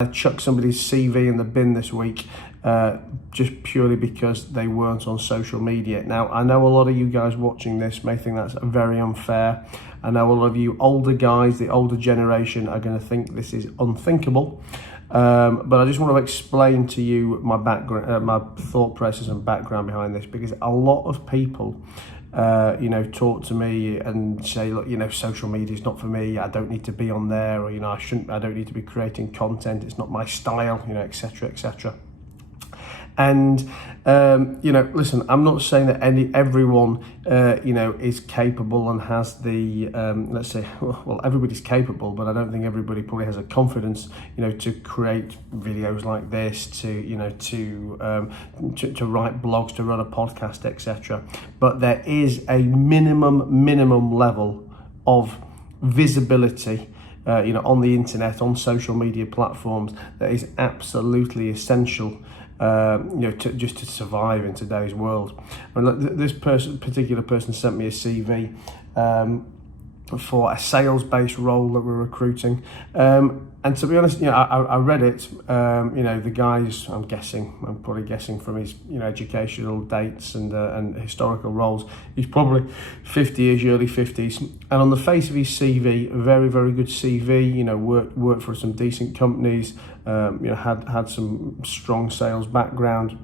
I chucked somebody's CV in the bin this week just purely because they weren't on social media. Now, I know a lot of you guys watching this may think that's very unfair. I know a lot of you older guys, the older generation, are going to think this is unthinkable. But I just want to explain to you my background, my thought process and background behind this, because a lot of people talk to me and say, look, social media is not for me. I don't need to be on there, or I don't need to be creating content. It's not my style, etc., etc. And listen, I'm not saying that everyone is capable and has the let's say, well, everybody's capable, but I don't think everybody probably has a confidence to create videos like this, to write blogs, to run a podcast, etc. But there is a minimum level of visibility on the internet, on social media platforms, that is absolutely essential just to survive in today's world. I mean, this particular person sent me a CV for a sales-based role that we're recruiting, and to be honest, I read it. The guy's, I'm probably guessing from his educational dates and historical roles, he's probably 50ish, early 50s, and on the face of his CV, a very, very good CV. Worked for some decent companies, had some strong sales background.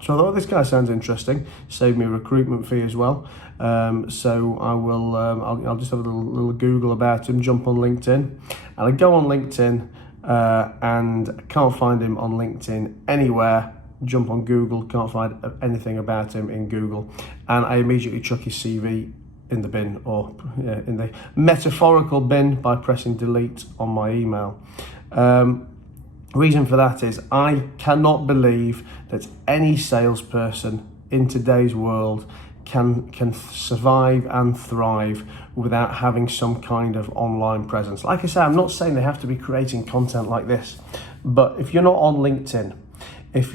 So I thought, this guy sounds interesting. Saved me a recruitment fee as well. So I will. I'll just have a little Google about him. Jump on LinkedIn, and I go on LinkedIn, and I can't find him on LinkedIn anywhere. Jump on Google, can't find anything about him in Google, and I immediately chuck his CV in the bin, or in the metaphorical bin, by pressing delete on my email. Reason for that is I cannot believe that any salesperson in today's world can survive and thrive without having some kind of online presence. Like I say, I'm not saying they have to be creating content like this, but if you're not on LinkedIn, if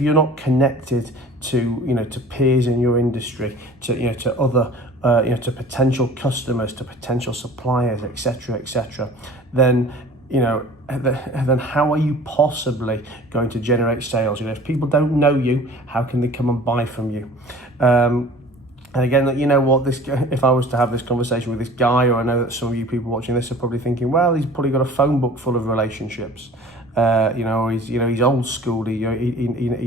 you're not connected to peers in your industry, to other to potential customers, to potential suppliers, etc., then then how are you possibly going to generate sales? If people don't know you, how can they come and buy from you? And again, if I was to have this conversation with this guy, or I know that some of you people watching this are probably thinking, well, he's probably got a phone book full of relationships. He's old school. He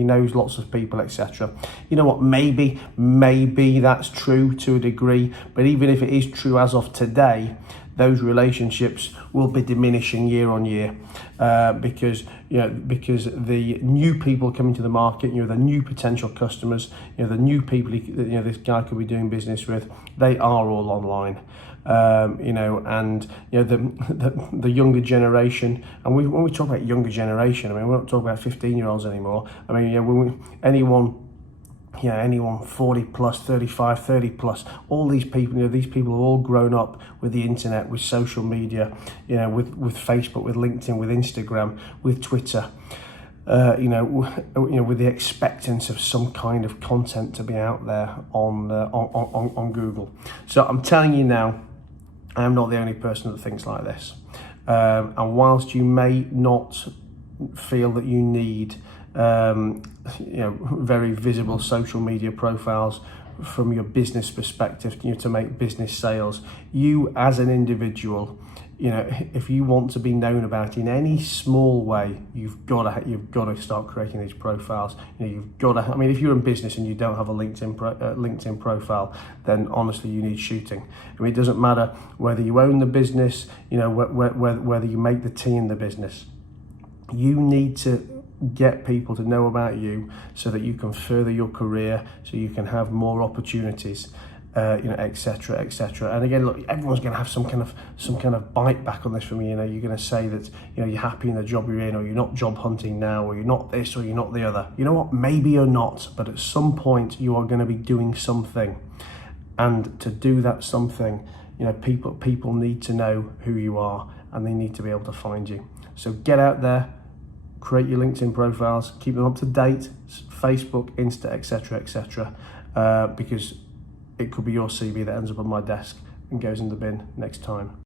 knows lots of people, etc. You know what? Maybe that's true to a degree, but even if it is true as of today, those relationships will be diminishing year on year, because the new people coming to the market, the new potential customers, the new people this guy could be doing business with, they are all online. And the younger generation, and when we talk about younger generation, I mean, we're not talking about 15-year-olds anymore. I mean, anyone 40 plus, 35, 30 plus, all these people, these people have all grown up with the internet, with social media, with Facebook, with LinkedIn, with Instagram, with Twitter, with the expectance of some kind of content to be out there on Google. So I'm telling you now, I am not the only person that thinks like this. And whilst you may not feel that you need very visible social media profiles from your business perspective, to make business sales, you as an individual, if you want to be known about in any small way, you've got to start creating these profiles. You've got to. I mean, if you're in business and you don't have a LinkedIn profile, then honestly, you need shooting. I mean, it doesn't matter whether you own the business, whether you make the tea in the business. You need to get people to know about you so that you can further your career, so you can have more opportunities, etc., etc. And again, look, everyone's going to have some kind of bite back on this from you. You're going to say that you're happy in the job you're in, or you're not job hunting now, or you're not this, or you're not the other. You know what? Maybe you're not, but at some point you are going to be doing something, and to do that something, people need to know who you are, and they need to be able to find you. So get out there. Create your LinkedIn profiles, keep them up to date, Facebook, Insta, etc., etc., because it could be your CV that ends up on my desk and goes in the bin next time.